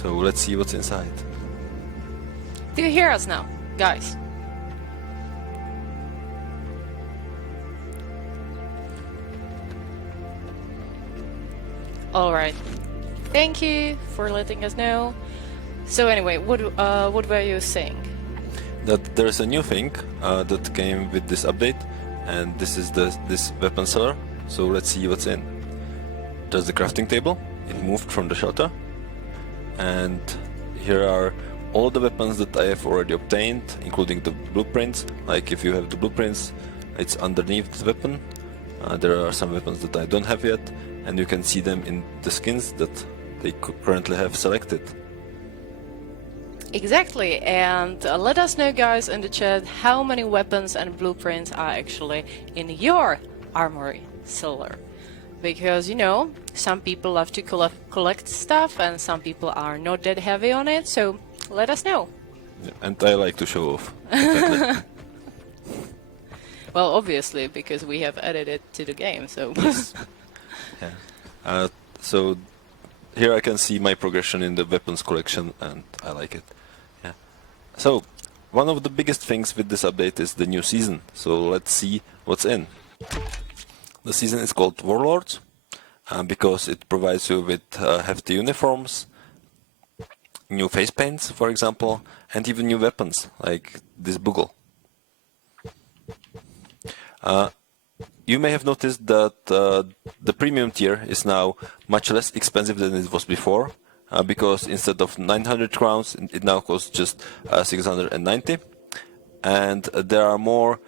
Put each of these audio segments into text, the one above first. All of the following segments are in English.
So let's see what's inside. Do you hear us now, guys? Alright. Thank you for letting us know. So anyway, what were you saying? That there's a new thing that came with this update, and this is this weapon seller. So let's see what's in. There's the crafting table. It moved from the shelter, and here are all the weapons that I have already obtained, including the blueprints. Like if you have the blueprints, it's underneath the weapon. There are some weapons that I don't have yet, and you can see them in the skins that they currently have selected. Exactly, and let us know, guys, in the chat how many weapons and blueprints are actually in your Armory Silver. Because, you know, some people love to collect stuff and some people are not that heavy on it, so let us know. Yeah, and I like to show off. Well, obviously, because we have added it to the game, so... Yes. Yeah. So here I can see my progression in the weapons collection, and I like it. Yeah. So one of the biggest things with this update is the new season. So let's see what's in. The season is called Warlords because it provides you with hefty uniforms, new face paints, for example, and even new weapons like this bugle. You may have noticed that the premium tier is now much less expensive than it was before, because instead of 900 crowns, it now costs just 690. And there are more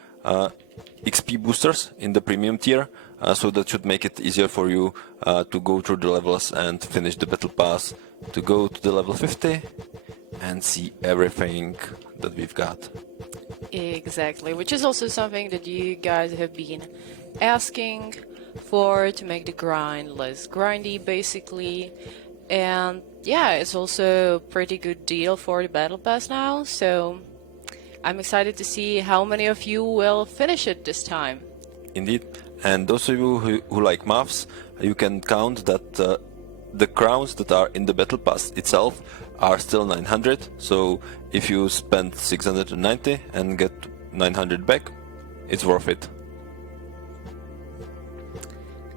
XP boosters in the premium tier, so that should make it easier for you to go through the levels and finish the battle pass, to go to the level 50 and see everything that we've got. Exactly, which is also something that you guys have been asking for, to make the grind less grindy, basically. And yeah, it's also a pretty good deal for the battle pass now, so I'm excited to see how many of you will finish it this time. Indeed, and those of you who like maths, you can count that the crowns that are in the battle pass itself are still 900, so if you spend 690 and get 900 back, it's worth it.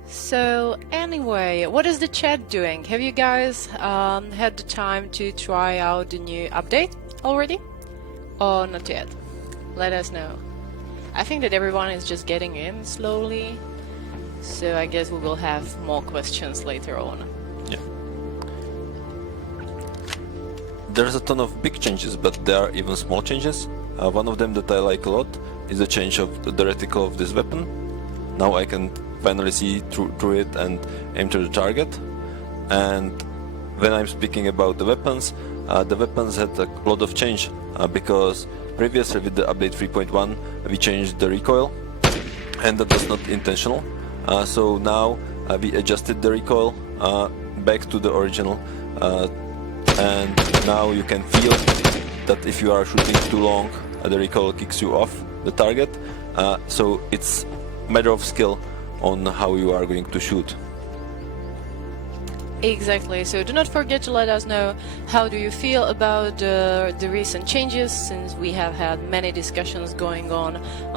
So anyway, what is the chat doing? Have you guys had the time to try out the new update already? Or not yet? Let us know. I think that everyone is just getting in slowly, so I guess we will have more questions later on. Yeah. There's a ton of big changes, but there are even small changes. One of them that I like a lot is the change of the reticle of this weapon. Now I can finally see through it and aim to the target. And when I'm speaking about the weapons had a lot of change, because previously with the update 3.1 we changed the recoil, and that was not intentional. So now we adjusted the recoil back to the original, and now you can feel that if you are shooting too long, the recoil kicks you off the target. So it's a matter of skill on how you are going to shoot. Exactly, so do not forget to let us know how do you feel about the recent changes, since we have had many discussions going on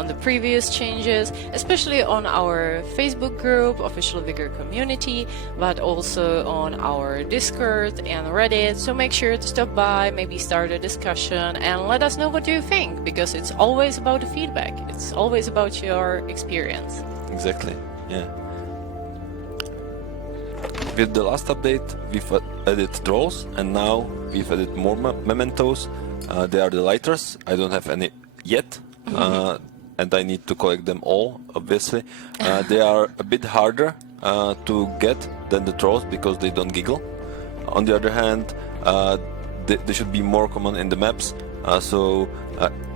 the previous changes, especially on our Facebook group, Official Vigor Community, but also on our Discord and Reddit. So make sure to stop by, maybe start a discussion and let us know what you think, because it's always about the feedback, it's always about your experience. Exactly, yeah. With the last update, we've added trolls, and now we've added more mementos. They are the lighters. I don't have any yet, and I need to collect them all, obviously. They are a bit harder to get than the trolls because they don't giggle. On the other hand, they should be more common in the maps. So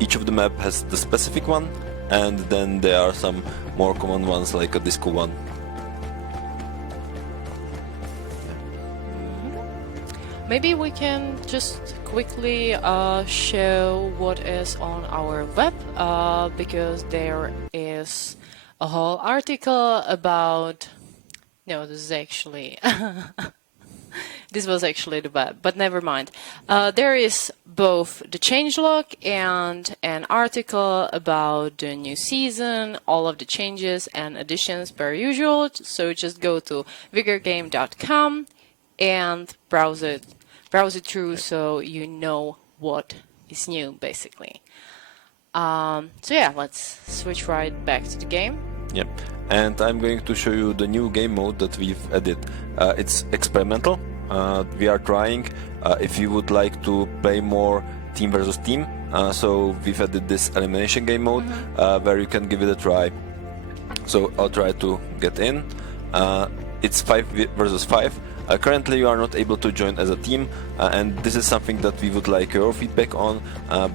each of the map has the specific one, and then there are some more common ones like a disco one. Maybe we can just quickly show what is on our web, because there is a whole article about... No, this is actually... This was actually the bad, but never mind. There is both the changelog and an article about the new season, all of the changes and additions per usual. So just go to vigorgame.com and browse it through so you know what is new, basically. So yeah, let's switch right back to the game. Yep. And I'm going to show you the new game mode that we've added. It's experimental. We are trying if you would like to play more team versus team. So we've added this elimination game mode where you can give it a try. So I'll try to get in. It's 5 versus 5. Currently you are not able to join as a team, and this is something that we would like your feedback on,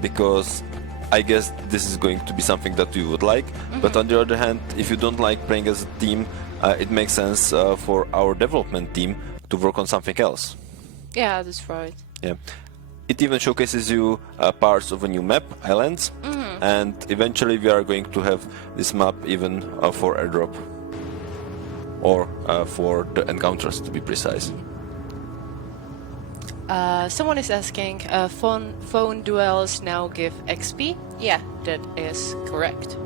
because I guess this is going to be something that we would like. But on the other hand, if you don't like playing as a team, it makes sense for our development team to work on something else. Yeah, that's right. Yeah. It even showcases you parts of a new map, Islands, and eventually we are going to have this map even for airdrop, or for the encounters, to be precise. Someone is asking, phone duels now give XP? Yeah, that is correct.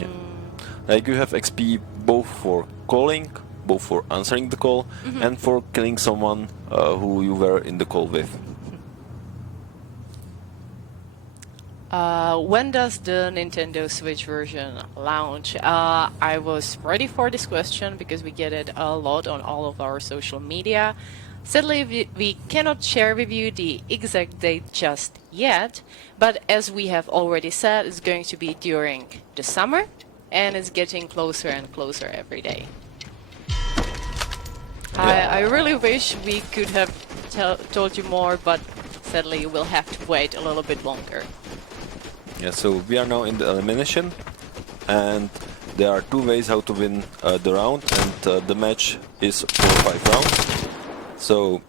Yeah. Like you have XP both for calling, both for answering the call, and for killing someone who you were in the call with. When does the Nintendo Switch version launch? I was ready for this question because we get it a lot on all of our social media. Sadly, we cannot share with you the exact date just yet, but as we have already said, it's going to be during the summer, and it's getting closer and closer every day. I really wish we could have told you more, but sadly we'll have to wait a little bit longer. Yeah, so we are now in the elimination, and there are 2 ways how to win the round, and the match is for 5 rounds. So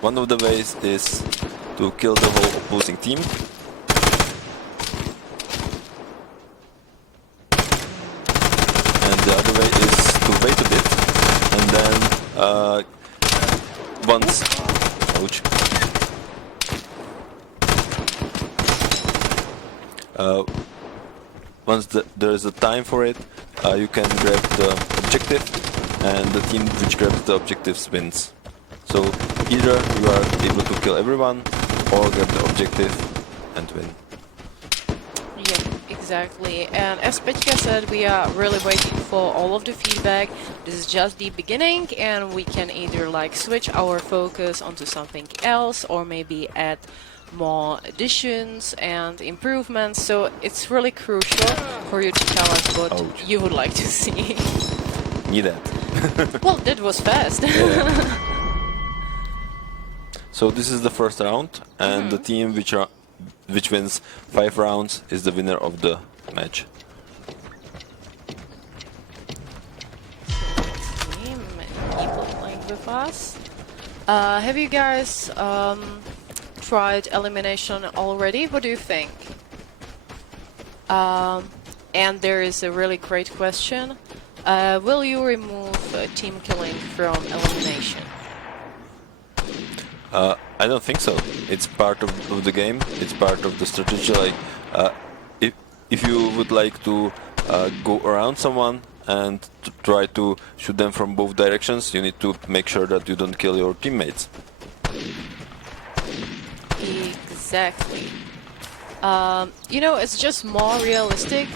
one of the ways is to kill the whole opposing team. And the other way is to wait a bit, and then once... Ouch. Once there is a time for it, you can grab the objective, and the team which grabs the objectives wins. So either you are able to kill everyone, or grab the objective and win. Yeah, exactly. And as Pettka said, we are really waiting for all of the feedback. This is just the beginning, and we can either like switch our focus onto something else, or maybe add more additions and improvements. So it's really crucial for you to tell us what you would like to see. Need that. Well, that was fast. Yeah. So this is the first round, and the team which wins 5 rounds is the winner of the match. People playing with us. Have you guys tried Elimination already? What do you think? And there is a really great question. Will you remove team killing from Elimination? I don't think so. It's part of the game. It's part of the strategy. Like, if you would like to go around someone and try to shoot them from both directions, you need to make sure that you don't kill your teammates. Exactly. You know, it's just more realistic.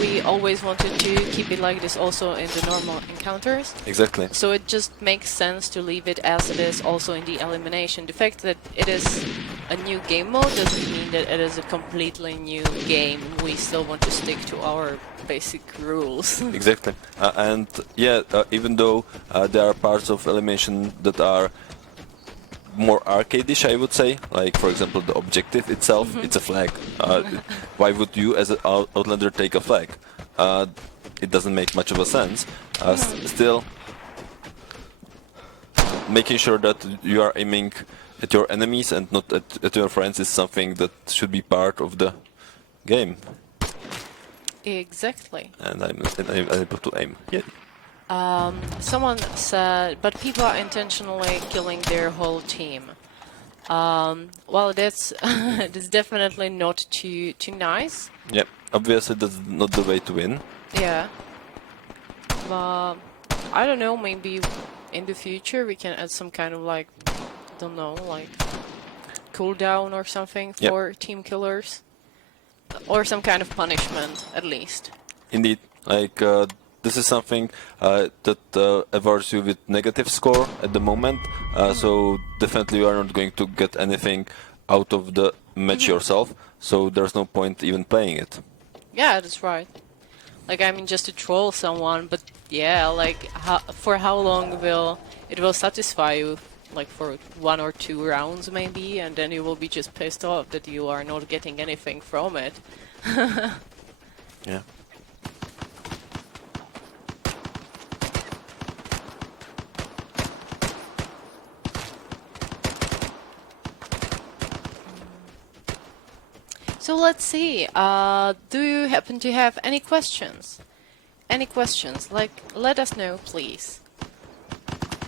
We always wanted to keep it like this also in the normal encounters. Exactly. So it just makes sense to leave it as it is also in the elimination. The fact that it is a new game mode doesn't mean that it is a completely new game. We still want to stick to our basic rules. Exactly. And yeah, even though there are parts of elimination that are more arcade-ish, I would say, like for example the objective itself, it's a flag. Why would you as an Outlander take a flag? It doesn't make much of a sense. Still, making sure that you are aiming at your enemies and not at your friends is something that should be part of the game. Exactly. And I'm able to aim. Yeah. Someone said, but people are intentionally killing their whole team. Well, that's that's definitely not too nice. Yeah, obviously that's not the way to win. Yeah. But I don't know. Maybe in the future we can add some kind of like, don't know, like cooldown or something Yep. for team killers, or some kind of punishment at least. Indeed, like this is something that awards you with negative score at the moment. So definitely you are not going to get anything out of the match yourself. So there's no point even playing it. Yeah, that's right. Like, I mean, just to troll someone, but yeah, like, for how long will it will satisfy you? Like for 1 or 2 rounds maybe, and then you will be just pissed off that you are not getting anything from it. Yeah. So let's see. Do you happen to have any questions? Any questions? Like, let us know, please.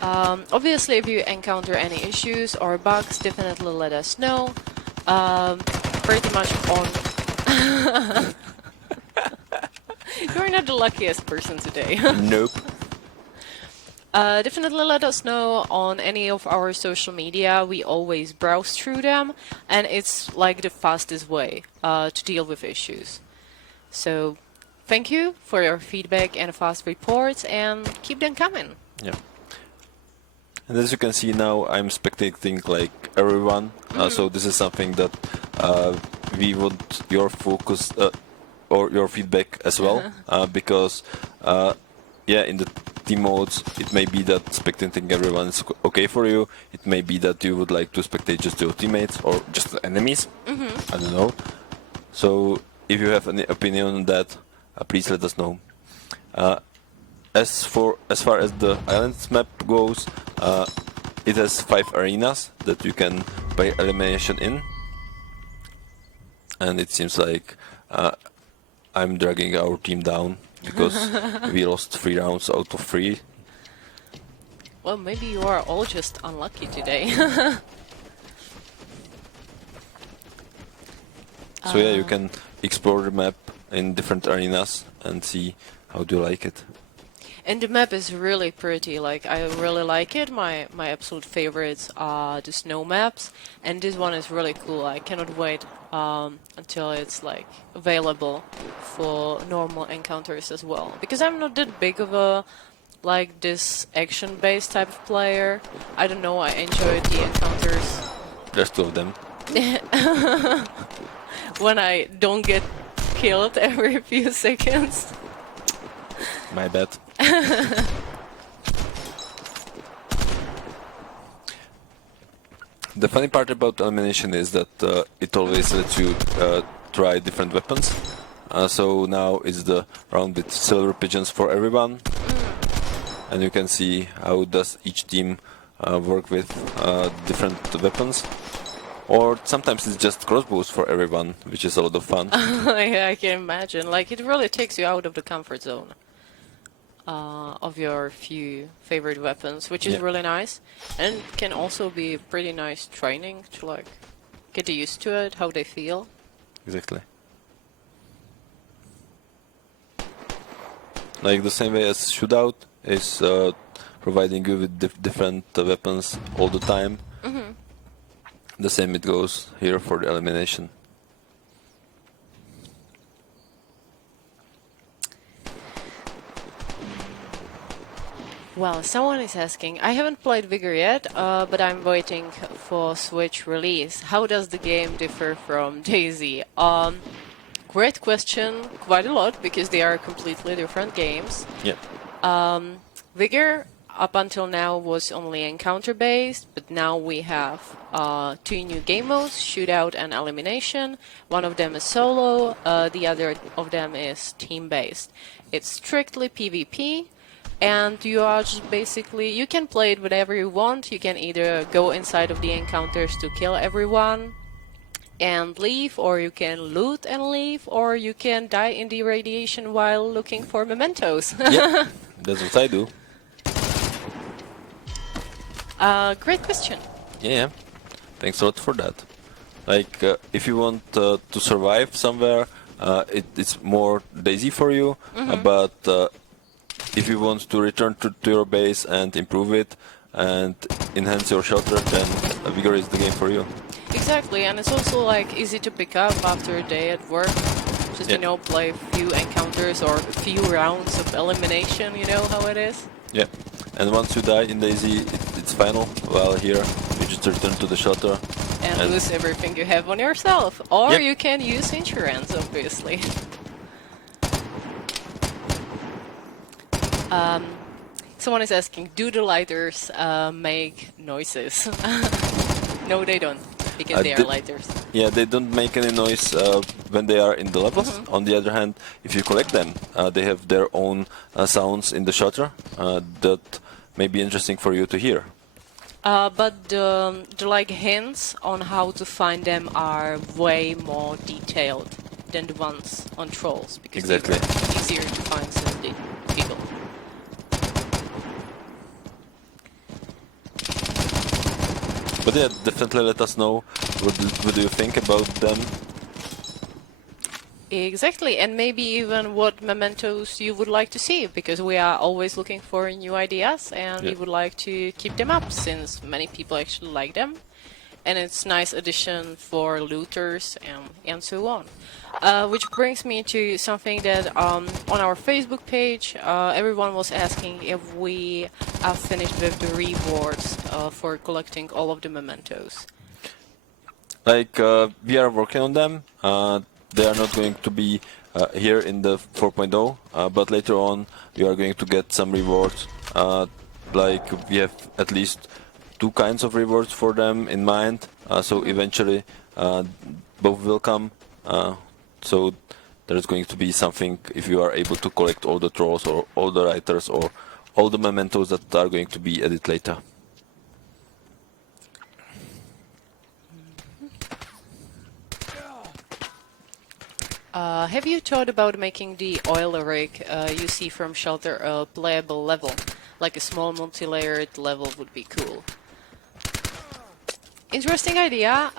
Obviously, if you encounter any issues or bugs, definitely let us know. Pretty much on. You're not the luckiest person today. Nope. Definitely let us know on any of our social media. We always browse through them, and it's like the fastest way to deal with issues. So, thank you for your feedback and fast reports, and keep them coming. Yeah. And as you can see now, I'm spectating like everyone. So this is something that we want your focus or your feedback as well, because yeah, in the team modes, it may be that spectating everyone is okay for you. It may be that you would like to spectate just your teammates or just the enemies. I don't know. So if you have any opinion on that, please let us know. As far as the islands map goes, it has 5 arenas that you can play elimination in, and it seems like I'm dragging our team down because we lost 3 rounds out of 3. Well, maybe you are all just unlucky today. So yeah, you can explore the map in different arenas and see how do you like it. And the map is really pretty, like, I really like it. My absolute favorites are the snow maps, and this one is really cool. I cannot wait until it's, like, available for normal encounters as well. Because I'm not that big of a, like, this action-based type of player. I don't know, I enjoy the encounters. There's 2 of them. When I don't get killed every few seconds. My bad. The funny part about elimination is that it always lets you try different weapons. So now is the round with silver pigeons for everyone, and you can see how does each team work with different weapons. Or sometimes it's just crossbows for everyone, which is a lot of fun. Yeah, I can imagine. Like, it really takes you out of the comfort zone of your few favorite weapons, which is really nice. And can also be pretty nice training to, like, get used to it, how they feel. Exactly. Like the same way as shootout is providing you with different weapons all the time. The same it goes here for the elimination. Well, someone is asking, I haven't played Vigor yet, but I'm waiting for Switch release. How does the game differ from DayZ? Great question, quite a lot, because they are completely different games. Yeah. Vigor, up until now, was only encounter-based, but now we have 2 new game modes, Shootout and Elimination. One of them is solo, the other of them is team-based. It's strictly PvP, and you are just basically, you can play it whenever you want. You can either go inside of the encounters to kill everyone and leave, or you can loot and leave, or you can die in the radiation while looking for mementos. Yeah. That's what I do. Great question. Yeah, thanks a lot for that. Like, if you want to survive somewhere, it's more daisy for you. But if you want to return to your base and improve it and enhance your shelter, then Vigor is the game for you. Exactly, and it's also like easy to pick up after a day at work. Just Yeah. you know, play a few encounters or a few rounds of elimination. You know how it is. Yeah, and once you die in daisy, it's final. While here, you just return to the shelter. And lose everything you have on yourself, or Yep. you can use insurance, obviously. Someone is asking, do the lighters make noises? No, they don't, because they are lighters. Yeah, they don't make any noise when they are in the levels. On the other hand, if you collect them, they have their own sounds in the shelter that may be interesting for you to hear. But the like hints on how to find them are way more detailed than the ones on trolls, because Exactly. they're easier to find since they giggle. But yeah, definitely let us know what do you think about them. Exactly, and maybe even what mementos you would like to see, because we are always looking for new ideas, and we Yeah. would like to keep them up, since many people actually like them, and it's nice addition for looters and so on. Which brings me to something that on our Facebook page, everyone was asking if we are finished with the rewards for collecting all of the mementos. Like, we are working on them. They are not going to be here in the 4.0, but later on we are going to get some rewards. Like, we have at least 2 kinds of rewards for them in mind. So eventually both will come. So there's going to be something if you are able to collect all the trolls or all the writers or all the mementos that are going to be added later. Have you thought about making the oil rig you see from Shelter a playable level? Like a small multi-layered level would be cool. Interesting idea.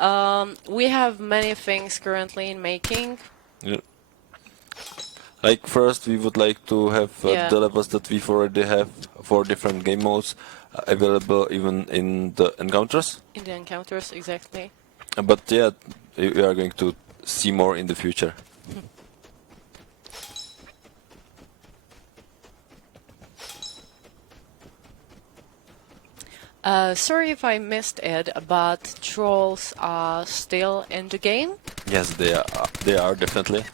We have many things currently in making. Yeah. Like, first we would like to have Yeah. the levels that we've already have for different game modes available even in the encounters. In the encounters, exactly. But yeah, we are going to see more in the future. Sorry if I missed it, but trolls are still in the game. Yes, they are. They are definitely.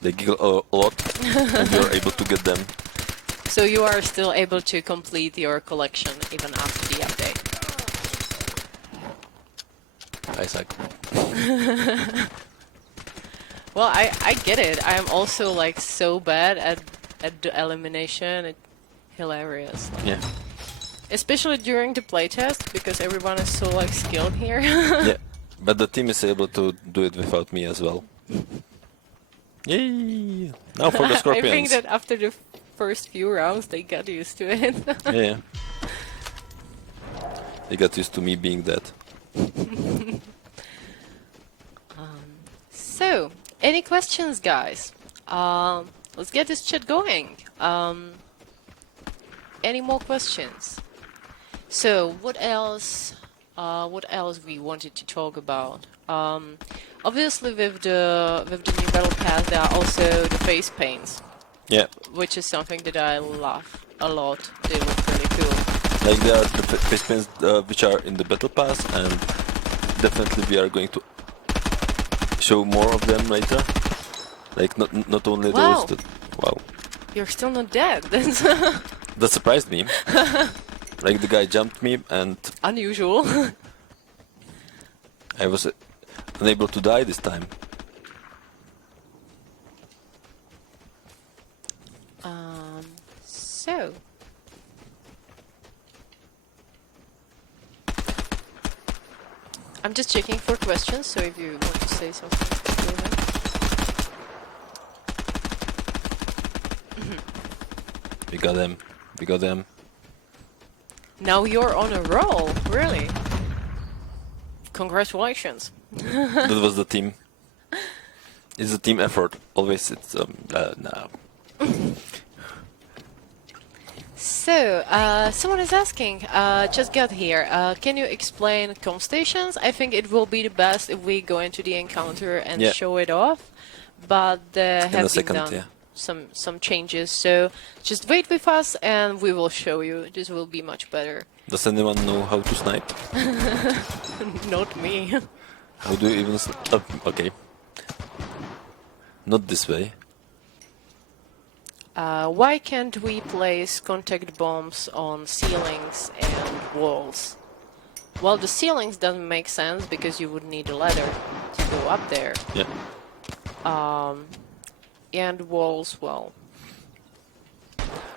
They giggle a lot, and you're able to get them. So you are still able to complete your collection even after the update. I suck. Well, I get it. I'm also like so bad at the elimination. It's hilarious. Yeah. Especially during the playtest, because everyone is so like skilled here. Yeah. But the team is able to do it without me as well. Yay! Now for the I scorpions. think that after the first few rounds they got used to it. Yeah. They got used to me being dead. So, any questions, guys? Let's get this chat going. Any more questions? So, what else? What else we wanted to talk about? Obviously, with the new battle pass, there are also the face paints, Yeah. which is something that I love a lot. They look really cool. Like, there are the face paints which are in the battle pass, and definitely we are going to show more of them later. Like, not only Wow. those that... Wow. You're still not dead. That's That surprised me. Like, the guy jumped me and unusual. I was unable to die this time. So. I'm just checking for questions, so if you want to say something, go ahead. We got them. We got them. Now you're on a roll, really. Congratulations. That was the team. It's a team effort. Always it's no. So, someone is asking, just got here, can you explain comp stations? I think it will be the best if we go into the encounter and Yeah. show it off, but there In a have been second, done yeah. some changes, so just wait with us and we will show you. This will be much better. Does anyone know how to snipe? Not me. How do you even okay. Not this way. Why can't we place contact bombs on ceilings and walls? Well, the ceilings doesn't make sense because you would need a ladder to go up there. Yeah. And walls, well,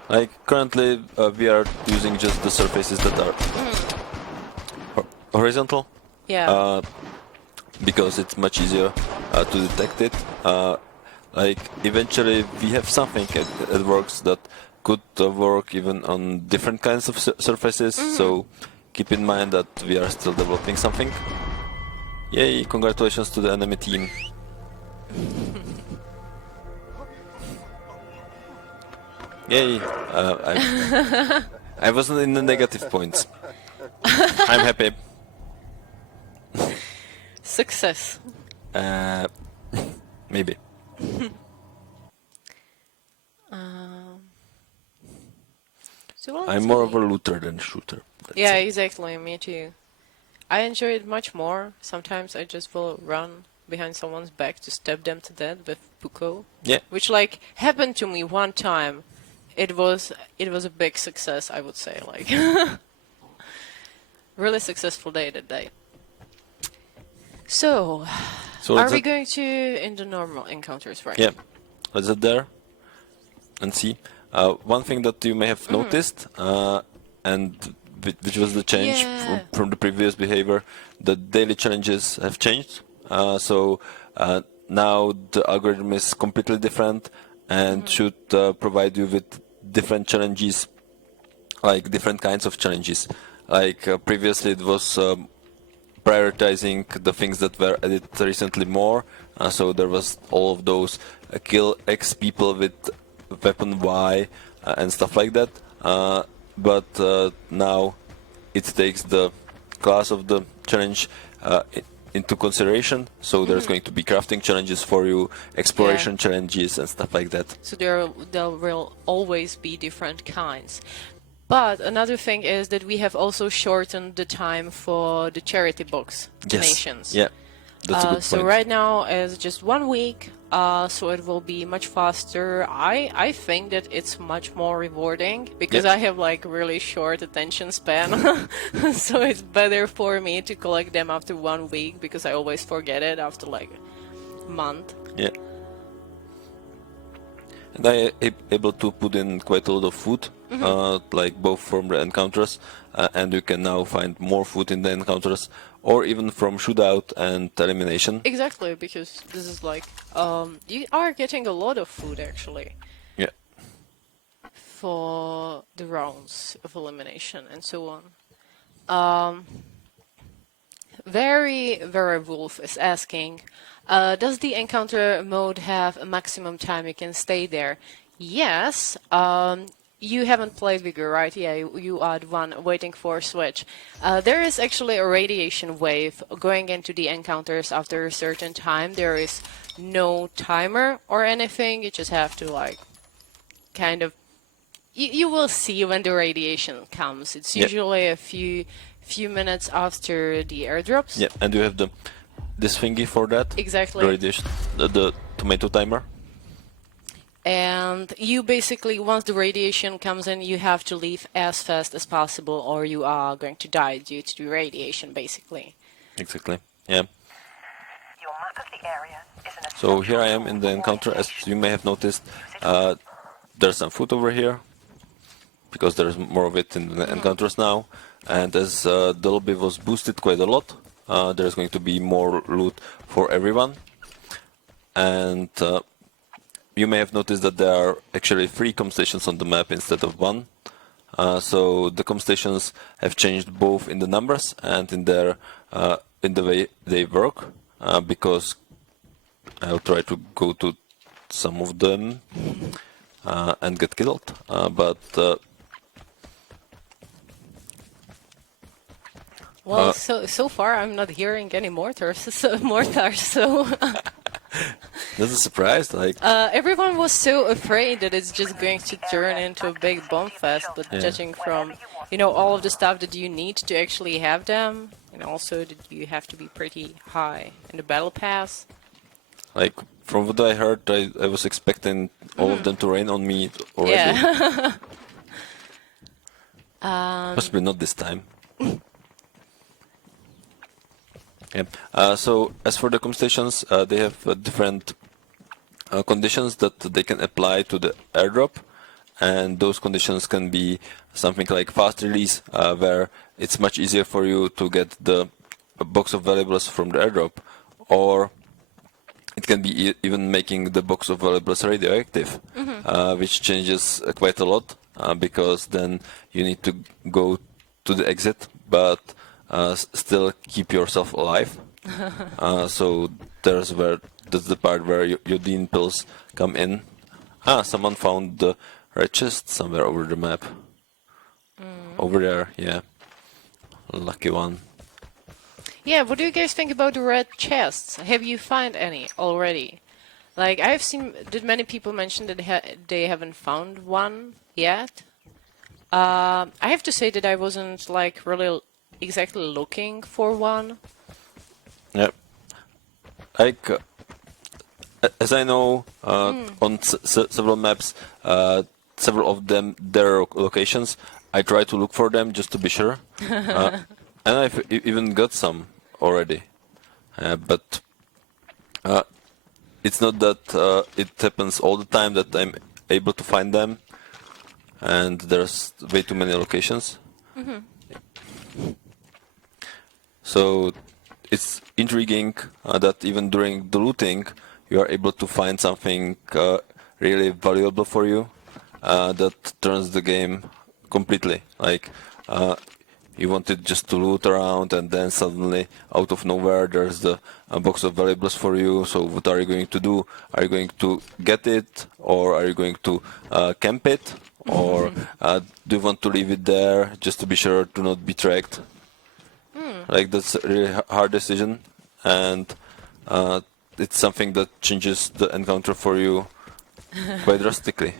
Like currently we are using just the surfaces that are horizontal. yeah. Because it's much easier to detect it. Like eventually we have something that works that could work even on different kinds of surfaces. So keep in mind that we are still developing something. Yay! Congratulations to the enemy team. Yay! I wasn't in the negative points. I'm happy. Success. Maybe. So let's I'm more of see. a looter than shooter. Let's Yeah, say. exactly. Me too. I enjoy it much more. Sometimes I just will run behind someone's back to stab them to death with Puko. Yeah. Which like happened to me one time. It was a big success, I would say. Like really successful day that day. So, So are let's we going to in the normal encounters, right? Yeah, let's head there and see. One thing that you may have noticed, and which was the change Yeah. from the previous behavior, the daily challenges have changed. So now the algorithm is completely different and should provide you with different challenges, like different kinds of challenges. Like previously it was prioritizing the things that were added recently more. So there was all of those kill X people with weapon Y and stuff like that. But now it takes the class of the challenge into consideration. So there's going to be crafting challenges for you, exploration challenges and stuff like that. So there will always be different kinds. But another thing is that we have also shortened the time for the charity box donations. Yeah, that's a good So point. right now is just 1 week, so it will be much faster. I think that it's much more rewarding because Yeah. I have like really short attention span, so it's better for me to collect them after 1 week because I always forget it after like a month. Yeah. And I able to put in quite a lot of food, like both from the encounters, and you can now find more food in the encounters, or even from shootout and elimination. Exactly, because this is like you are getting a lot of food actually Yeah. for the rounds of elimination and so on. Very Wolf is asking, does the encounter mode have a maximum time you can stay there? Yes. You haven't played Vigor, right? Yeah, you are the one waiting for a switch. There is actually a radiation wave going into the encounters after a certain time. There is no timer or anything. You just have to like kind of... You will see when the radiation comes. It's Yep. usually a few minutes after the airdrops. Yeah, and you have this thingy for that. Exactly. The radiation, the tomato timer. And you basically, once the radiation comes in, you have to leave as fast as possible or you are going to die due to the radiation, basically. Exactly. Yeah. Your map of the area is an So here I am in the encounter. As you may have noticed, there's some food over here because there's more of it in the encounters now. And as the lobby was boosted quite a lot, there's going to be more loot for everyone. And you may have noticed that there are actually 3 com stations on the map instead of 1. So the com stations have changed both in the numbers and in their in the way they work. Because I'll try to go to some of them and get killed. Well, so far I'm not hearing any mortars, so That's a surprise. Like everyone was so afraid that it's just going to turn into a big bomb fest, but judging from, all of the stuff that you need to actually have them, and also that you have to be pretty high in the battle pass. Like from what I heard, I was expecting all of them to rain on me already. Yeah. Possibly not this time. Yeah. So as for the com stations, they have different conditions that they can apply to the airdrop, and those conditions can be something like fast release, where it's much easier for you to get the box of valuables from the airdrop, or it can be even making the box of valuables radioactive, which changes quite a lot, because then you need to go to the exit, but still keep yourself alive. So that's the part where your Dean pills come in. Someone found the red chest somewhere over the map. Over there, yeah. Lucky one. Yeah, what do you guys think about the red chests? Have you found any already? Like, I've seen that many people mention that they haven't found one yet. I have to say that I wasn't, like, really exactly looking for one. Yeah. Like, as I know, on several maps, several of them, their locations, I try to look for them just to be sure. And I've even got some already. But it's not that it happens all the time that I'm able to find them. And there's way too many locations. So it's intriguing that even during the looting, you are able to find something really valuable for you that turns the game completely. Like you wanted just to loot around, and then suddenly, out of nowhere, there's the box of valuables for you. So what are you going to do? Are you going to get it, or are you going to camp it, or do you want to leave it there just to be sure to not be tracked? Like, that's a really hard decision, and it's something that changes the encounter for you quite drastically.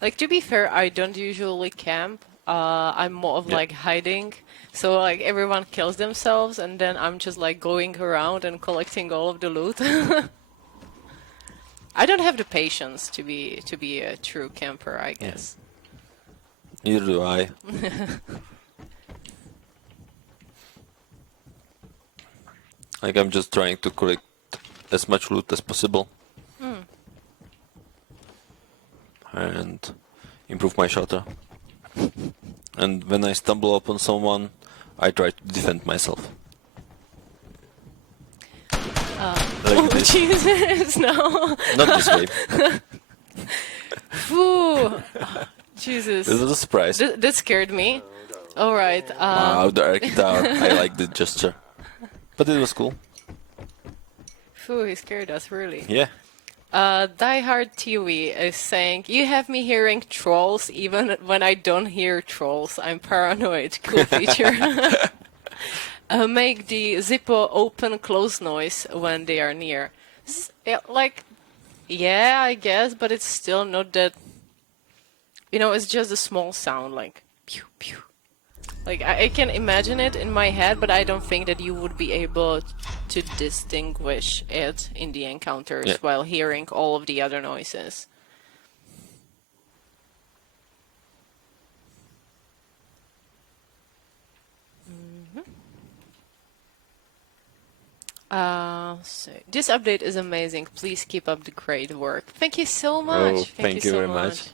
Like, to be fair, I don't usually camp. I'm more of like hiding. So like everyone kills themselves, and then I'm just like going around and collecting all of the loot. I don't have the patience to be a true camper, I guess. Neither do I. Like, I'm just trying to collect as much loot as possible. And improve my shelter. And when I stumble upon someone, I try to defend myself. Like this. Jesus, no. Not this way. Phew. Jesus. This was a surprise. That scared me. Alright. Wow, the air guitar. I like the gesture. But it was cool. Phew, he scared us, really. Yeah. Diehard TV is saying, you have me hearing trolls even when I don't hear trolls. I'm paranoid. Cool feature. Make the Zippo open-close noise when they are near. Yeah, I guess, but it's still not that... it's just a small sound, like... Pew, pew. Like, I can imagine it in my head, but I don't think that you would be able to distinguish it in the encounters while hearing all of the other noises. So this update is amazing. Please keep up the great work. Thank you so much. Oh, thank you so very much.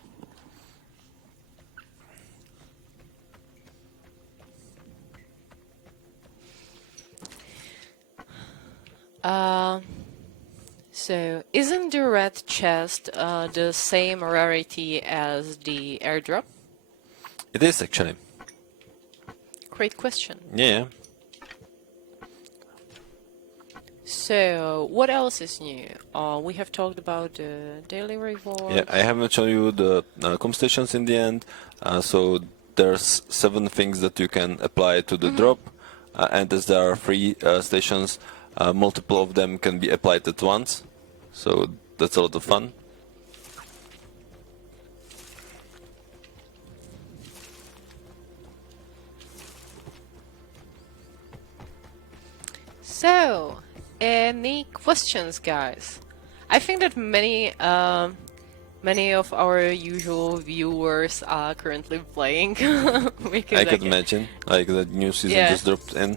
So, isn't the red chest the same rarity as the airdrop? It is actually. Great question. Yeah. So, what else is new? We have talked about the daily rewards. Yeah, I haven't shown you the com stations in the end. So there's 7 things that you can apply to the drop, and as there are 3 stations, multiple of them can be applied at once. So that's a lot of fun. So, any questions, guys? I think that many of our usual viewers are currently playing. Because I could imagine, like the new season Yeah. just dropped in.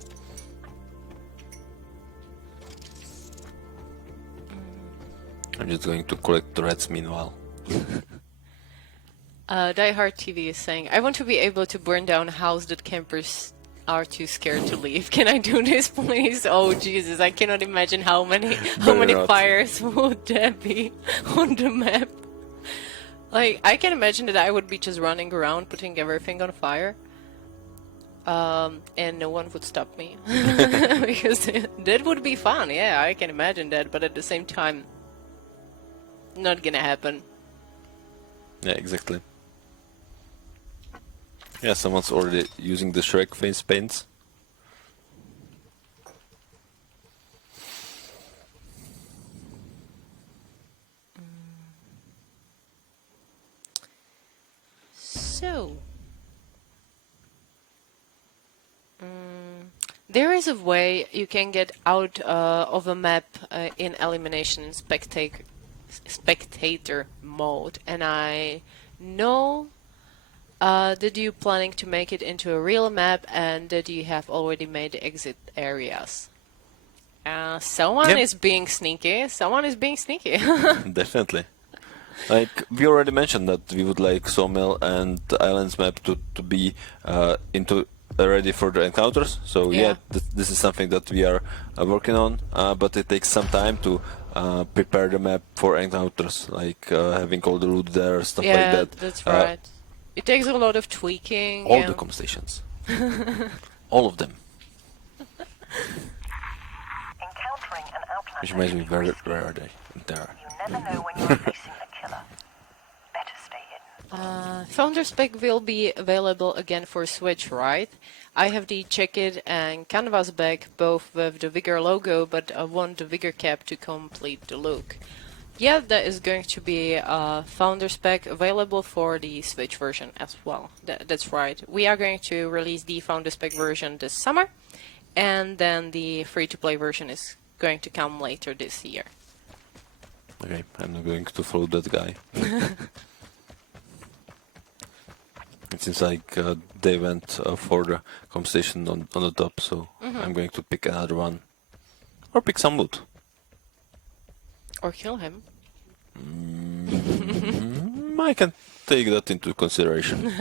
I'm just going to collect the reds meanwhile. Die Hard TV is saying, I want to be able to burn down a house that campers are too scared to leave. Can I do this, please? Oh Jesus, I cannot imagine how many Better not. fires would there be on the map. Like, I can imagine that I would be just running around putting everything on fire. And no one would stop me. Because that would be fun, yeah, I can imagine that, but at the same time, not gonna happen. Yeah, exactly. Yeah, someone's already using the Shrek face paints. So, there is a way you can get out of a map in Elimination spectator mode, and I know that you're planning to make it into a real map and that you have already made the exit areas. Someone Yep. is being sneaky. Someone is being sneaky. Definitely. Like, we already mentioned that we would like Sawmill and the Islands map to be ready for the encounters. So Yeah. yeah, this is something that we are working on, but it takes some time to prepare the map for encounters, like having all the loot there, stuff like Yeah, that. that's right. It takes a lot of tweaking. All yeah. the com stations. All of them. Encountering an Outlander Which reminds me, is where risky. are they? There. You never know when you're facing a killer. Better stay hidden. Founder spec will be available again for Switch, right? I have the jacket and canvas bag, both with the Vigor logo, but I want the Vigor cap to complete the look. Yeah, that is going to be a Founder spec available for the Switch version as well. That's right. We are going to release the Founder spec version this summer, and then the free-to-play version is going to come later this year. Okay, I'm not going to follow that guy. It seems like they went for the com station on the top, so I'm going to pick another one. Or pick some loot. Or kill him. I can take that into consideration.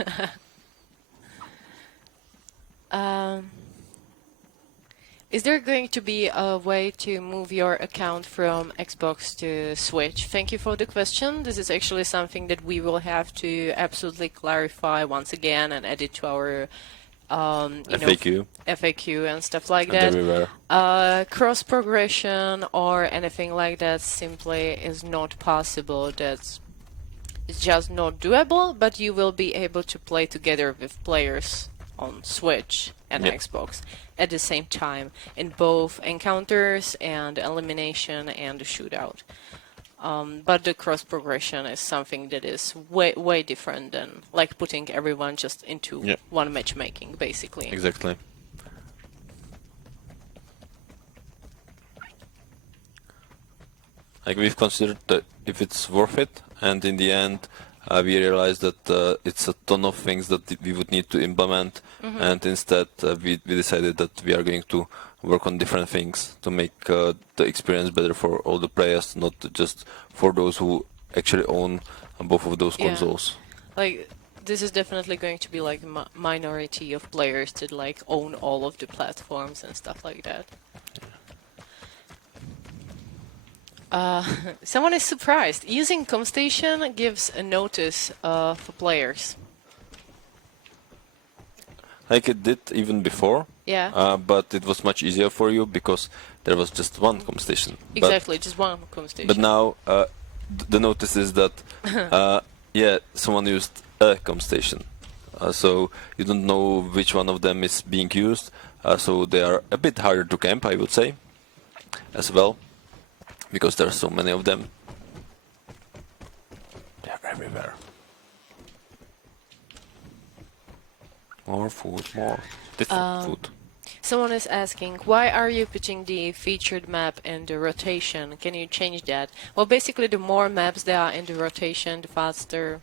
Is there going to be a way to move your account from Xbox to Switch? Thank you for the question. This is actually something that we will have to absolutely clarify once again and add it to our FAQ. FAQ and stuff like And that. everywhere. Cross progression or anything like that simply is not possible. It's just not doable, but you will be able to play together with players on Switch and Yep. Xbox at the same time in both encounters and elimination and the shootout. But the cross progression is something that is way different than like putting everyone just into Yep. one matchmaking, basically. Exactly. Like, we've considered that if it's worth it, and in the end we realized that it's a ton of things that we would need to implement, and instead we decided that we are going to work on different things to make the experience better for all the players, not just for those who actually own both of those Yeah. consoles. Like, this is definitely going to be like a minority of players that like own all of the platforms and stuff like that. Someone is surprised. Using com station gives a notice for players. Like it did even before. Yeah. But it was much easier for you because there was just one com station. Exactly, just one com station. But now the notice is that yeah, someone used a com station. So you don't know which one of them is being used. So they are a bit harder to camp, I would say, as well, because there are so many of them. They're everywhere. More food, more different food. Someone is asking, why are you putting the featured map in the rotation? Can you change that? Well, basically, the more maps there are in the rotation, the faster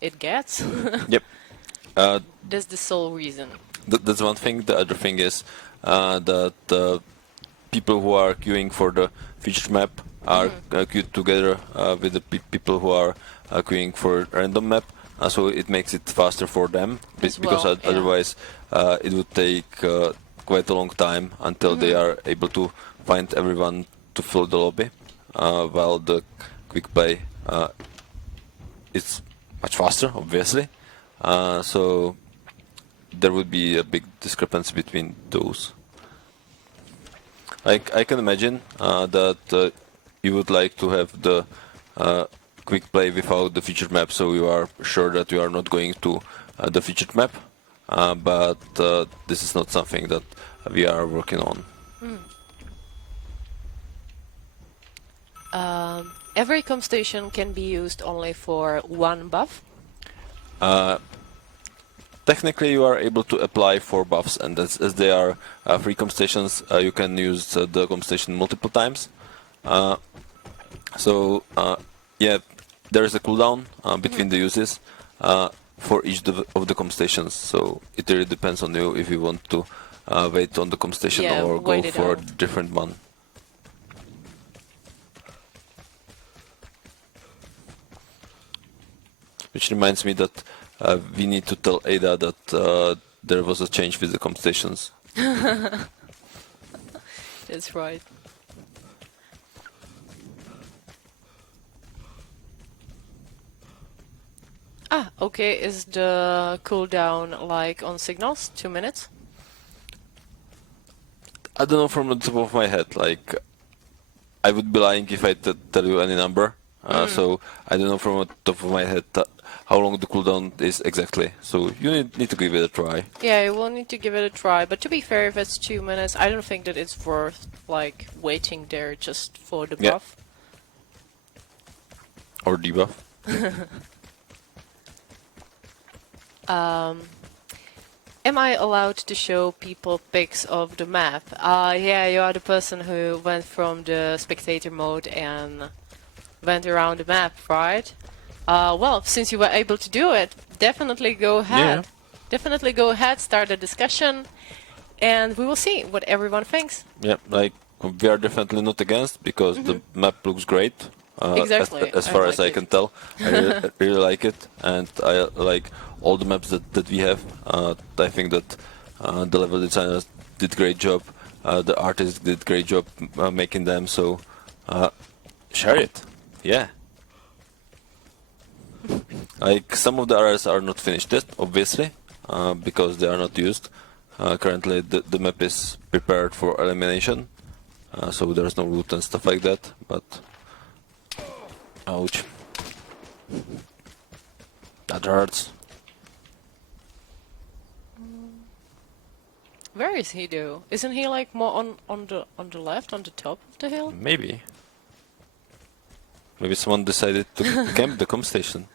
it gets. Yep. That's the sole reason. That's one thing. The other thing is that people who are queuing for the featured map are queued together with the people who are queuing for random map. So it makes it faster for them As because well, yeah. otherwise it would take quite a long time until they are able to find everyone to fill the lobby, while the quick play is much faster, obviously. So there would be a big discrepancy between those. I can imagine that you would like to have the quick play without the featured map, so you are sure that you are not going to the featured map. But this is not something that we are working on. Every com station can be used only for one buff. Technically, you are able to apply for buffs, and as they are free com stations, you can use the com station multiple times. So yeah, there is a cooldown between the uses for each of the com stations. So it really depends on you if you want to wait on the com station Yeah, or go wait it for a out. different one. Which reminds me that we need to tell Ada that there was a change with the com stations. That's right. Ah, okay. Is the cooldown like on signals? 2 minutes? I don't know from the top of my head. Like, I would be lying if I tell you any number. So I don't know from the top of my head how long the cooldown is exactly. So you need to give it a try. Yeah, you will need to give it a try. But to be fair, if it's 2 minutes, I don't think that it's worth like waiting there just for the Yeah. buff. Or debuff. Am I allowed to show people pics of the map? Yeah, you are the person who went from the spectator mode and went around the map, right? Well, since you were able to do it, definitely go ahead. Yeah. Definitely go ahead, start a discussion, and we will see what everyone thinks. Yeah, like we are definitely not against because the map looks great. Exactly, As I far like as I it. can tell, I really like it, and I like all the maps that we have. I think that the level designers did great job. The artists did great job making them. So share it, yeah. Like some of the areas are not finished yet, obviously, because they are not used. Currently, the map is prepared for elimination, so there's no loot and stuff like that. But ouch, that hurts. Where is he though? Isn't he like more on the left, on the top of the hill? Maybe someone decided to camp the com station.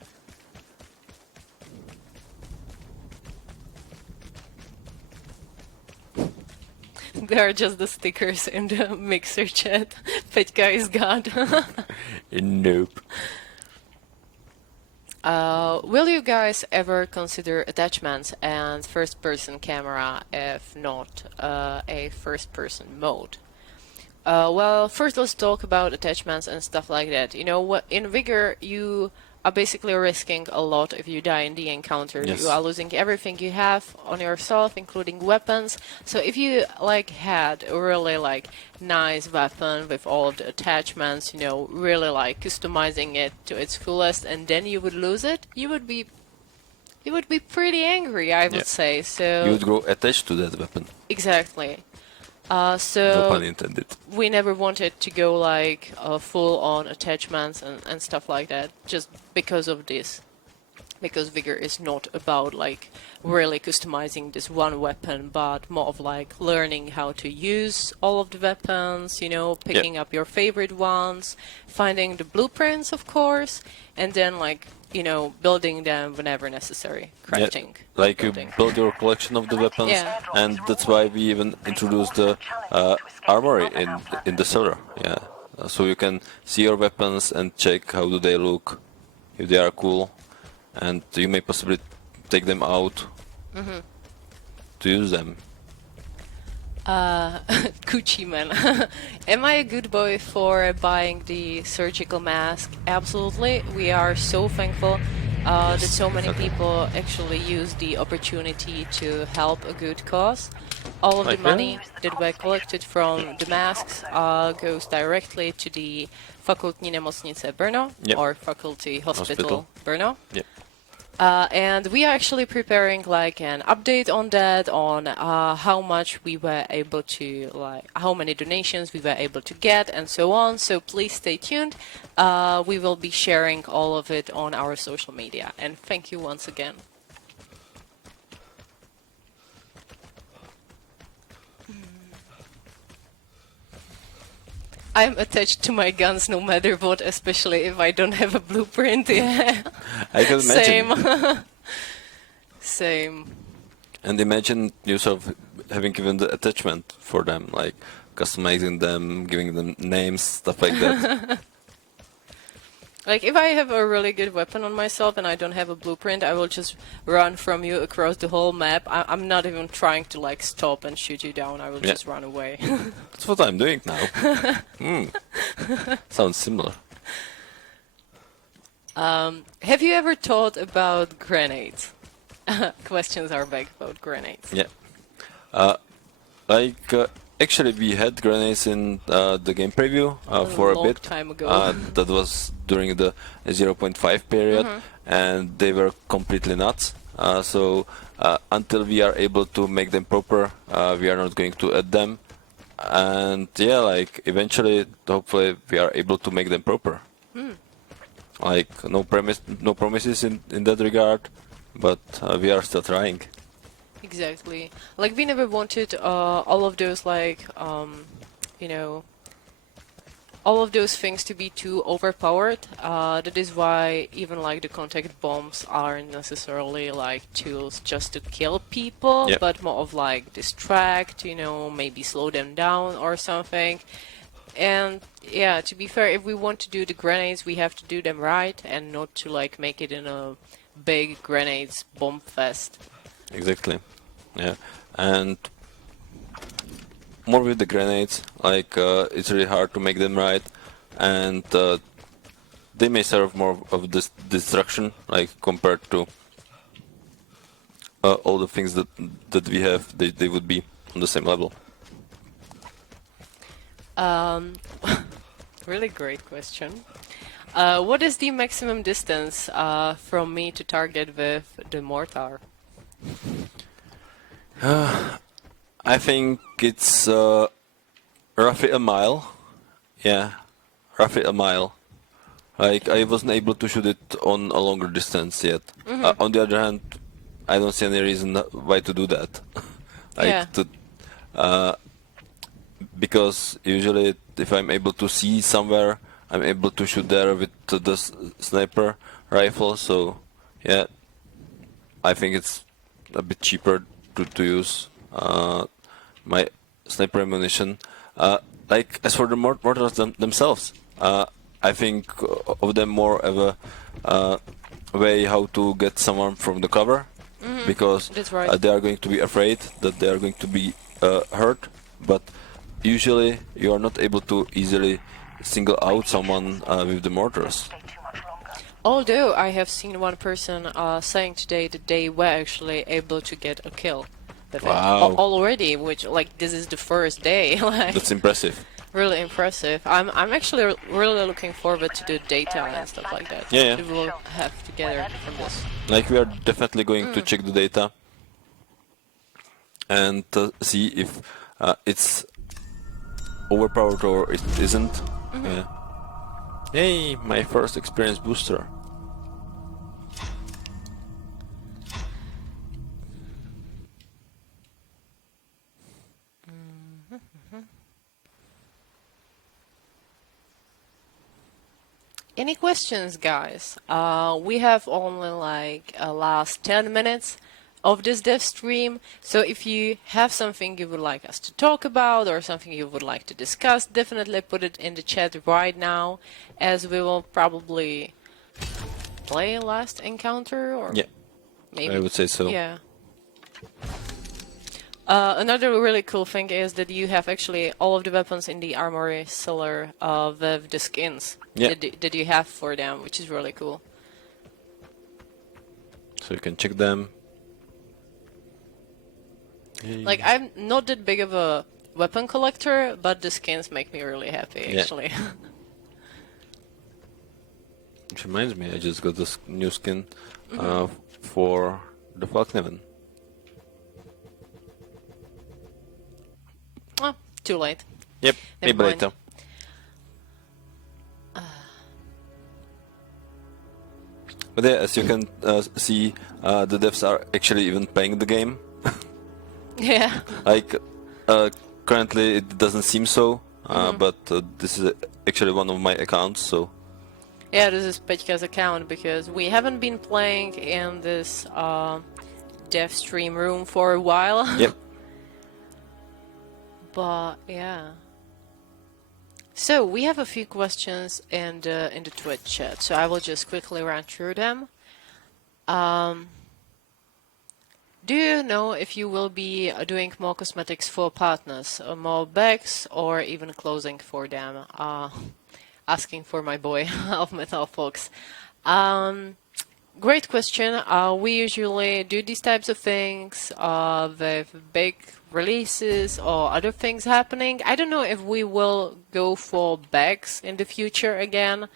There are just the stickers in the mixer chat. Pettka is God. Nope. Will you guys ever consider attachments and first-person camera if not a first-person mode? Well, first let's talk about attachments and stuff like that. You know what? In Vigor, you are basically risking a lot if you die in the encounter. Yes. You are losing everything you have on yourself, including weapons. So if you like had a really like nice weapon with all of the attachments, you know, really like customizing it to its fullest, and then you would lose it, you would be pretty angry, I would Yeah. say. So You would grow attached to that weapon. exactly. No So pun intended. we never wanted to go like full on attachments and stuff like that, just because of this. Because Vigor is not about like really customizing this one weapon, but more of like learning how to use all of the weapons, you know, picking up your favorite ones, finding the blueprints, of course, and then like, you know, building them whenever necessary, crafting. Like you building. build your collection of the weapons, Yeah. and that's why we even introduced the armory in the cellar. Yeah, so you can see your weapons and check how do they look, if they are cool, and you may possibly take them out to use them. Coochie man. Am I a good boy for buying the surgical mask? Absolutely. We are so thankful that so many exactly. people actually use the opportunity to help a good cause. All of the Like money that were collected from the masks goes directly to the Fakultní nemocnice Brno Yep. or Faculty Hospital Hospital. Brno. Yeah. And we are actually preparing like an update on that, on how much we were able to, like how many donations we were able to get and so on. So please stay tuned. We will be sharing all of it on our social media. And thank you once again. I'm attached to my guns no matter what, especially if I don't have a blueprint. Yeah. I can imagine. Same. Same. And imagine yourself having given the attachment for them, like customizing them, giving them names, stuff like that. Like, if I have a really good weapon on myself and I don't have a blueprint, I will just run from you across the whole map. I'm not even trying to, like, stop and shoot you down. I will Yeah. just run away. That's what I'm doing now. Sounds similar. Have you ever thought about grenades? Questions are back about grenades. Yeah. Actually, we had grenades in the game preview for a long bit. time ago. That was during the 0.5 period, and they were completely nuts. So until we are able to make them proper, we are not going to add them. And yeah, like eventually, hopefully, we are able to make them proper. Like no promises in that regard, but we are still trying. Exactly. Like, we never wanted all of those, like, you know, all of those things to be too overpowered. That is why even, like, the contact bombs aren't necessarily, like, tools just to kill people, Yep. but more of, like, distract, you know, maybe slow them down or something. And, yeah, to be fair, if we want to do the grenades, we have to do them right and not to, like, make it in a big grenades bomb fest. Exactly. Yeah. And more with the grenades, like it's really hard to make them right, and they may serve more of this destruction, like compared to all the things that we have. They would be on the same level. Really great question. What is the maximum distance from me to target with the mortar? I think it's roughly a mile. Yeah, roughly a mile. Like I wasn't able to shoot it on a longer distance yet. On the other hand, I don't see any reason why to do that. Like Yeah. because usually if I'm able to see somewhere, I'm able to shoot there with the sniper rifle. So yeah, I think it's a bit cheaper to use my sniper ammunition. Like as for the mortars themselves, I think of them more of a way how to get someone from the cover, because That's right. they are going to be afraid that they are going to be hurt. But usually you are not able to easily single out someone with the mortars. Stay too much longer. Although I have seen one person saying today that they were actually able to get a kill with it Wow. already, which like this is the first day. Like, That's impressive. really impressive. I'm actually really looking forward to the data and stuff like that. Yeah, yeah. We will have together from this. Like we are definitely going to check the data and see if it's overpowered or it isn't. Yeah. Hey, my first experience booster. Any questions, guys? We have only like last 10 minutes of this dev stream, so if you have something you would like us to talk about or something you would like to discuss, definitely put it in the chat right now, as we will probably play last encounter, or Yeah, maybe. I would say so. Yeah. Another really cool thing is that you have actually all of the weapons in the Armory cellar with the skins Yeah. that you have for them, which is really cool. So you can check them. Hey. Like, I'm not that big of a weapon collector, but the skins make me really happy, Yeah. actually. Which reminds me, I just got this new skin for the Falkneven. Oh, too late. Yep, Never maybe mind. later. But yeah, as you can see, the devs are actually even playing the game. Yeah. Like, currently it doesn't seem so, but this is actually one of my accounts, so... Yeah, this is Petka's account, because we haven't been playing in this dev stream room for a while. Yep. But yeah. So we have a few questions in the Twitch chat, so I will just quickly run through them. Do you know if you will be doing more cosmetics for partners, or more bags, or even clothing for them? Asking for my boy of Metal Fox. Great question. We usually do these types of things with big releases or other things happening. I don't know if we will go for bags in the future again,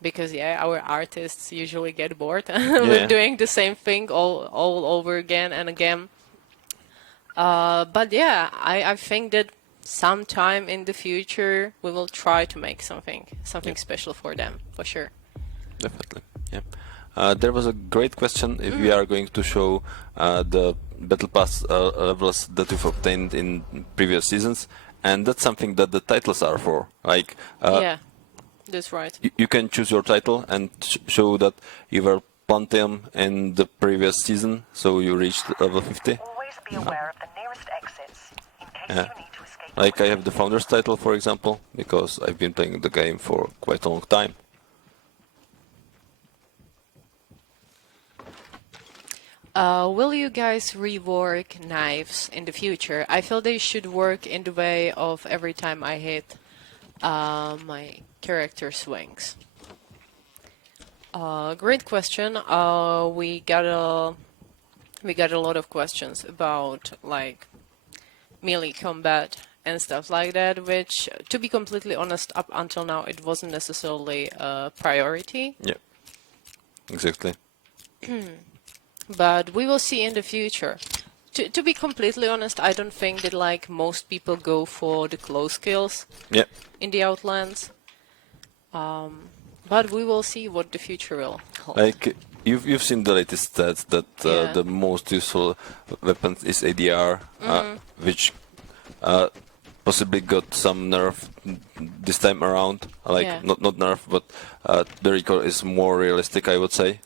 because yeah, our artists usually get bored Yeah. with doing the same thing all over again and again. But yeah, I think that sometime in the future we will try to make something special for them, for sure. Definitely, yeah. There was a great question if we are going to show the Battle Pass levels that we've obtained in previous seasons, and that's something that the titles are for. Like, Yeah, that's right. you can choose your title and show that you were Pantheon in the previous season, so you reached level 50. Always be aware of the nearest exits in case Yeah. you need to escape. Like I have the Founder's title, for example, because I've been playing the game for quite a long time. Will you guys rework knives in the future? I feel they should work in the way of every time I hit my character swings. Great question. We got a lot of questions about like melee combat and stuff like that, which, to be completely honest, up until now it wasn't necessarily a priority. Yeah, exactly. But we will see in the future. To be completely honest, I don't think that like most people go for the close kills Yeah, in the Outlands. But we will see what the future will hold. like you've seen the latest stats that Yeah. the most useful weapon is ADR, which possibly got some nerf this time around. Like Yeah. not nerf, but the recoil is more realistic, I would say.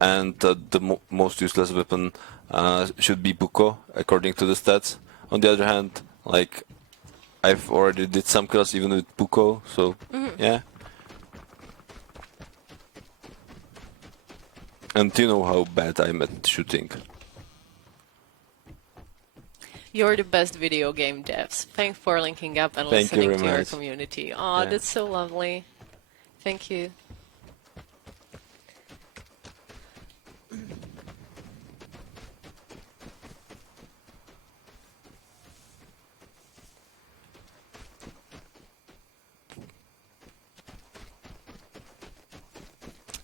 And the most useless weapon should be Buko, according to the stats. On the other hand, like I've already did some kills even with Buko, so yeah. And you know how bad I'm at shooting. You're the best video game devs. Thanks for linking up and Thank you listening very to our much. community. Oh, Yeah. that's so lovely. Thank you.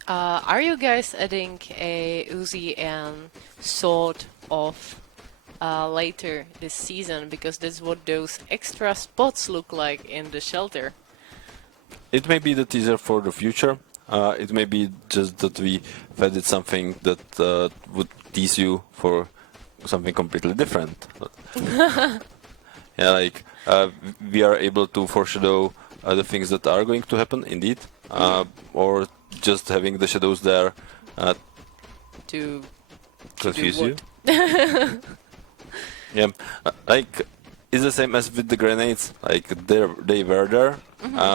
Are you guys adding a Uzi and sword off later this season? Because that's what those extra spots look like in the shelter. It may be the teaser for the future. It may be just that we added something that would tease you for something completely different. Yeah, like we are able to foreshadow the things that are going to happen, indeed, or just having the shadows there To confuse you. what? Yeah, like it's the same as with the grenades. Like they were there,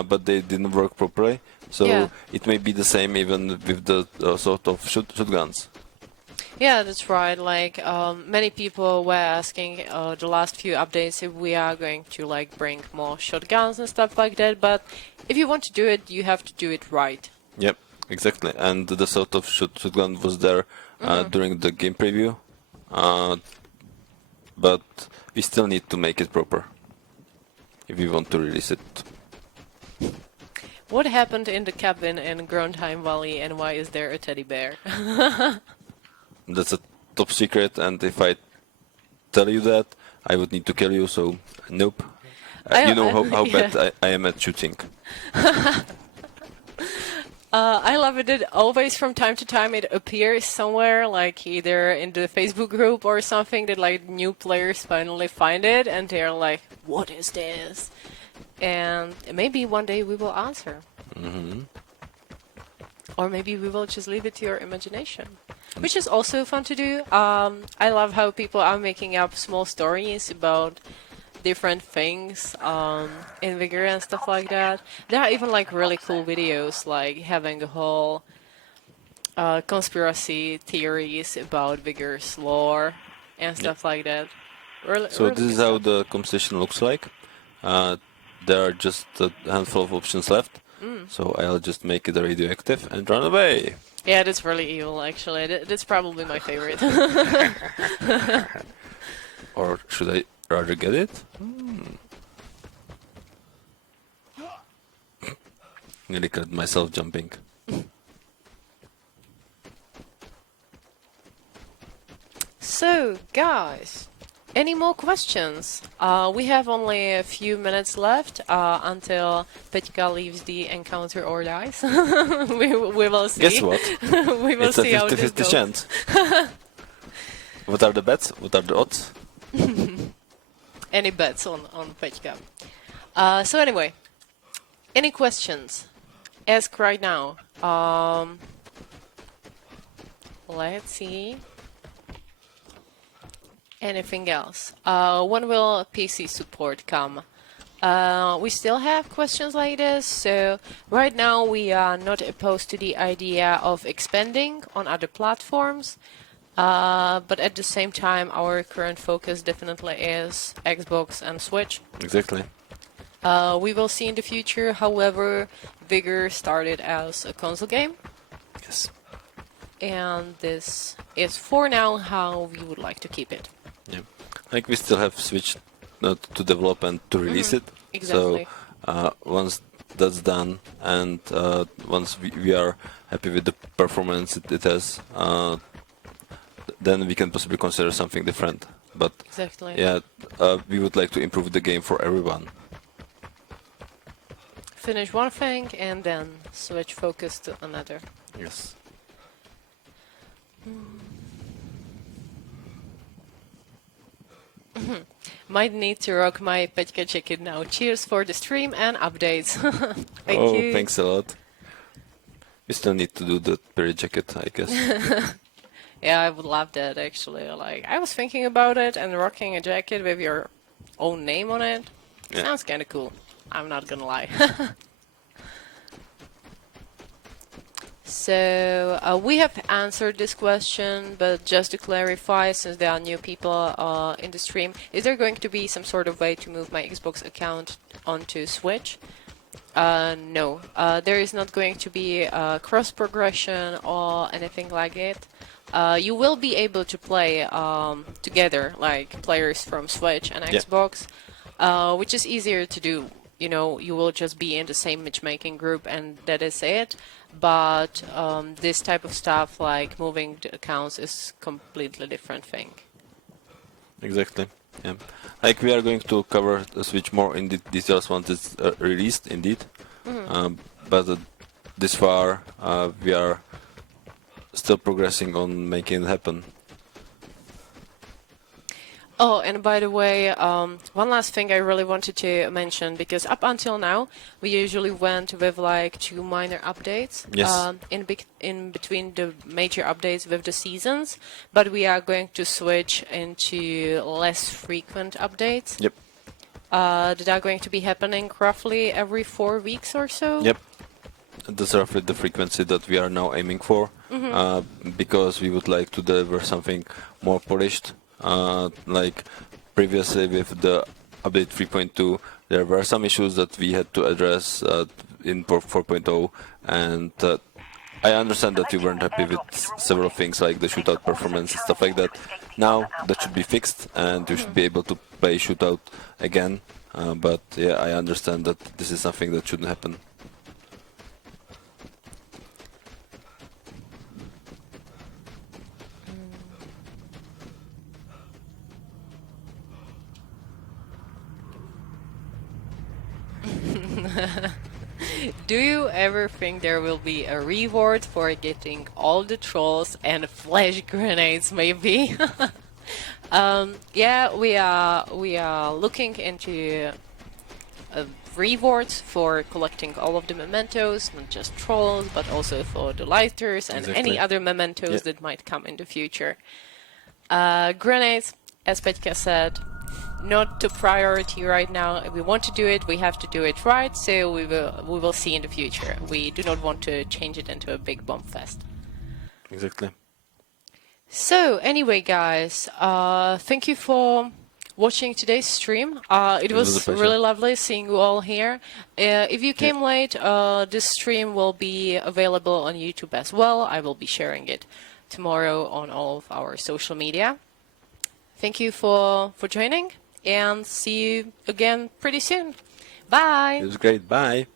but they didn't work properly. So Yeah. it may be the same even with the sort of shotguns. Yeah, that's right. Like many people were asking the last few updates if we are going to like bring more shotguns and stuff like that. But if you want to do it, you have to do it right. Yep, exactly. And the sort of shotgun was there during the game preview, but we still need to make it proper if we want to release it. What happened in the cabin in Grondheim Valley, and why is there a teddy bear? That's a top secret, and if I tell you that, I would need to kill you. So nope. You know how yeah. bad I am at shooting. I love it that always from time to time it appears somewhere, like either in the Facebook group or something, that like new players finally find it and they're like, what is this? And maybe one day we will answer. Or maybe we will just leave it to your imagination. Which is also fun to do. I love how people are making up small stories about different things in Vigor and stuff like that. There are even like really cool videos, like having a whole conspiracy theories about Vigor's lore and stuff like that. So Really this is good how stuff. the competition looks like. There are just a handful of options left. So I'll just make it radioactive and run away. Yeah, that's really evil, actually. That's probably my favorite. Or should I rather get it? Nearly killed myself jumping. So, guys, any more questions? We have only a few minutes left until Pettka leaves the encounter or dies. we will see. Guess what? We will It's a see how this 50-50 goes. chance. What are the bets? What are the odds? Any bets on Pettka? So anyway, any questions? Ask right now. Let's see. Anything else? When will PC support come? We still have questions like this, so right now we are not opposed to the idea of expanding on other platforms, but at the same time our current focus definitely is Xbox and Switch. Exactly. We will see in the future, however, Vigor started as a console game, Yes. and this is for now how we would like to keep it. Yeah. Like we still have Switch to develop and to release it. Exactly. So once that's done and once we are happy with the performance it has, then we can possibly consider something different. But Exactly. yeah, we would like to improve the game for everyone. Finish one thing and then switch focus to another. Yes. Might need to rock my Pettka jacket now. Cheers for the stream and updates. Thank Oh, you. thanks a lot. We still need to do the Pyrit jacket, I guess. Yeah, I would love that actually. Like, I was thinking about it and rocking a jacket with your own name on it. Yeah. Sounds kind of cool. I'm not gonna lie. So we have answered this question, but just to clarify, since there are new people in the stream, is there going to be some sort of way to move my Xbox account onto Switch? No, there is not going to be cross progression or anything like it. You will be able to play together, like players from Switch and Xbox, which is easier to do. You know, you will just be in the same matchmaking group and that is it. But this type of stuff, like moving the accounts, is completely different thing. Exactly. Yeah. Like we are going to cover the Switch more in details once it's released, indeed. But this far, we are still progressing on making it happen. Oh, and by the way, one last thing I really wanted to mention, because up until now, we usually went with like 2 minor updates in between the major updates with the seasons, but we are going to switch into less frequent updates. Yep. That are going to be happening roughly every 4 weeks or so. Yep. That's roughly the frequency that we are now aiming for, because we would like to deliver something more polished. Like previously with the update 3.2, there were some issues that we had to address in 4.0, and I understand that you weren't happy with several things like the shootout performance and stuff like that. Now that should be fixed, and you should be able to play shootout again. But yeah, I understand that this is something that shouldn't happen. Do you ever think there will be a reward for getting all the trolls and flash grenades, maybe? Yeah, we are looking into rewards for collecting all of the mementos, not just trolls, but also for the lighters and any other mementos that might come in the future. Grenades, as Pettka said, not the priority right now. If we want to do it, we have to do it right, so we will see in the future. We do not want to change it into a big bomb fest. Exactly. So anyway, guys, thank you for watching today's stream. It was really lovely seeing you all here. If you came late, this stream will be available on YouTube as well. I will be sharing it tomorrow on all of our social media. Thank you for joining, and see you again pretty soon. Bye! It was great. Bye!